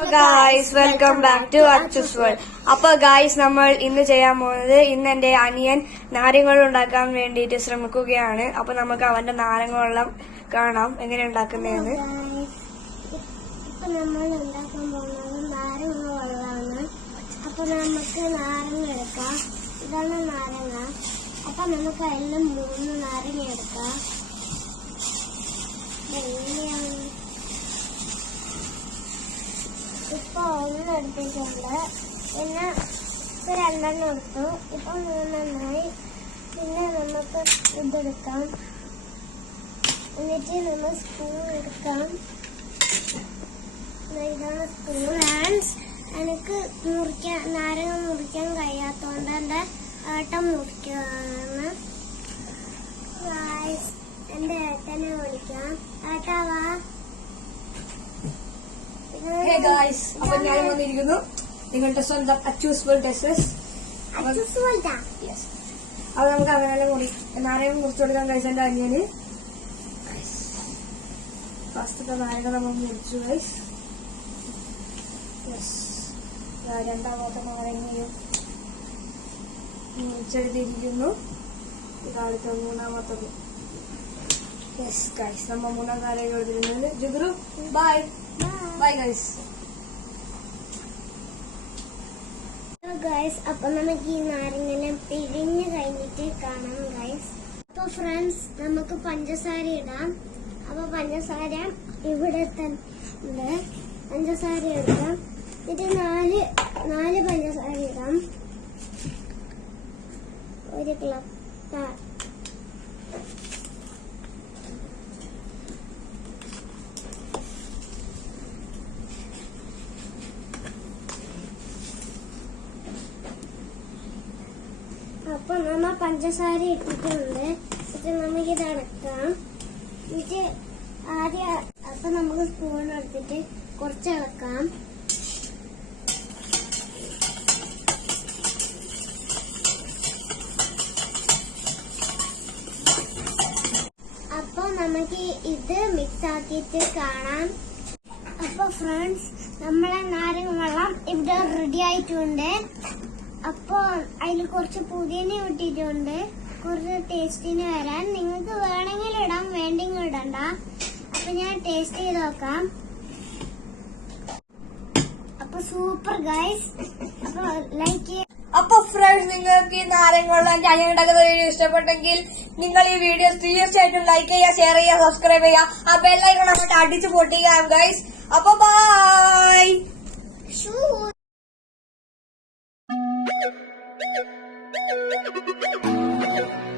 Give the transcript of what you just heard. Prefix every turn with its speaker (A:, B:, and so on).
A: Guys welcome back to Achu's world അപ്പൊ guys നമ്മൾ ഇന്ന് ചെയ്യാൻ പോകുന്നത് ഇന്ന് എന്റെ അനിയൻ നാരങ്ങൾ ഉണ്ടാക്കാൻ വേണ്ടിയിട്ട് ശ്രമിക്കുകയാണ്. അപ്പൊ നമുക്ക് അവന്റെ നാരങ്ങ വെള്ളം കാണാം. എങ്ങനെ ഉണ്ടാക്കുന്നതെന്ന്.
B: അപ്പൊ നമുക്ക് നാരങ്ങ എടുക്കാം. ഇതാണ് നാരങ്ങ. അപ്പൊ നമുക്ക് എല്ലാം മൂന്ന് നാരങ്ങ എടുക്കാം. ഇപ്പൊ ഒന്ന് എടുത്തിട്ടുണ്ട് പിന്നെ ഇപ്പൊ രണ്ടെണ്ണം എടുത്തു. ഇപ്പൊ മൂന്നെണ്ണമായി. പിന്നെ നമുക്ക് ഇതെടുക്കാം എന്നിട്ട് നമ്മൾ സ്പൂൺ എടുക്കാം. ഇതാണ് ആൻഡ് എനിക്ക് മുറിക്കാൻ നാരങ്ങ മുറിക്കാൻ കഴിയാത്തതുകൊണ്ട് എന്റെ ഏട്ടൻ മുറിക്കുകയാണ് എന്റെ ഏട്ടനെ വിളിക്കാം. ഏട്ടാ
A: ഹേ ഗായ്സ് അപ്പൊ ഞാൻ വന്നിരിക്കുന്നു. നിങ്ങളുടെ സ്വന്തം അച്ചൂസ് വേൾഡ് അപ്പൊ നമുക്ക് അങ്ങനെ മുറി നാരങ്ങ മുറിച്ചു കൊടുക്കാൻ ഗൈസ് എന്റെ അനിയന്. ഫസ്റ്റത്തെ നാരങ്ങ നമ്മൾ മുറിച്ചു ഗൈസ് രണ്ടാമത്തെ നാരങ്ങയും മുറിച്ചെടുത്തിരിക്കുന്നു. ഇതാടുത്ത മൂന്നാമത്തത്. യെസ് ഗൈസ് നമ്മ മൂന്നാം നാരങ്ങ എടുത്തിരുന്നത് ജുഗുറു ബൈ ബൈ ഗൈസ്
B: ഗൈസ് അപ്പൊ നമുക്ക് ഈ നാരങ്ങനെ പിഴിഞ്ഞ് കഴിഞ്ഞിട്ട് കാണാം ഗൈസ് അപ്പൊ ഫ്രണ്ട്സ് നമുക്ക് പഞ്ചസാര ഇടാം. അപ്പൊ പഞ്ചസാര ഇവിടെ തന്നെ പഞ്ചസാര ഇടാം. ഇത് നാല് നാല് പഞ്ചസാര ഇടാം ഒരു ക്ലബ് അപ്പൊ നമ്മ പഞ്ചസാര ഇട്ടിട്ടുണ്ട്. എന്നിട്ട് നമുക്ക് ഇത് അടക്കാം. എന്നിട്ട് ആദ്യം അപ്പൊ നമുക്ക് സ്പൂൺ എടുത്തിട്ട് കുറച്ച് ഇളക്കാം അപ്പൊ നമുക്ക് ഇത് മിക്സ് ആക്കിയിട്ട് കാണാം. അപ്പൊ ഫ്രണ്ട്സ് നമ്മളെ നാരങ്ങ വെള്ളം ഇവിടെ റെഡി ആയിട്ടുണ്ട്. അപ്പൊ അതിൽ കുറച്ച് പുതിയന ഇട്ടിട്ടുണ്ട്. കുറച്ച് ടേസ്റ്റിന് വരാൻ. നിങ്ങൾക്ക് വേണമെങ്കിൽ ഇടാം വേണ്ടെങ്കിൽ ഇടണ്ട. അപ്പൊ ഞാൻ ടേസ്റ്റ് ചെയ്ത് നോക്കാം. അപ്പൊ സൂപ്പർ ഗൈസ്. അപ്പൊ ലൈക്ക്
A: അപ്പൊ ഫ്രണ്ട്സ് നിങ്ങൾക്ക് ഈ നാരങ്ങളുള്ള അനിയൻ ഉണ്ടാക്കുന്ന വീഡിയോ ഇഷ്ടപ്പെട്ടെങ്കിൽ നിങ്ങൾ ഈ വീഡിയോ തീർച്ചയായിട്ടും ലൈക്ക് ചെയ്യുക ഷെയർ ചെയ്യുക സബ്സ്ക്രൈബ് ചെയ്യുക. ആ ബെല്ലൈക്കൺ അങ്ങോട്ട് അടിച്ചു പൊട്ടിക്കാം ഗൈസ് Thank
B: you.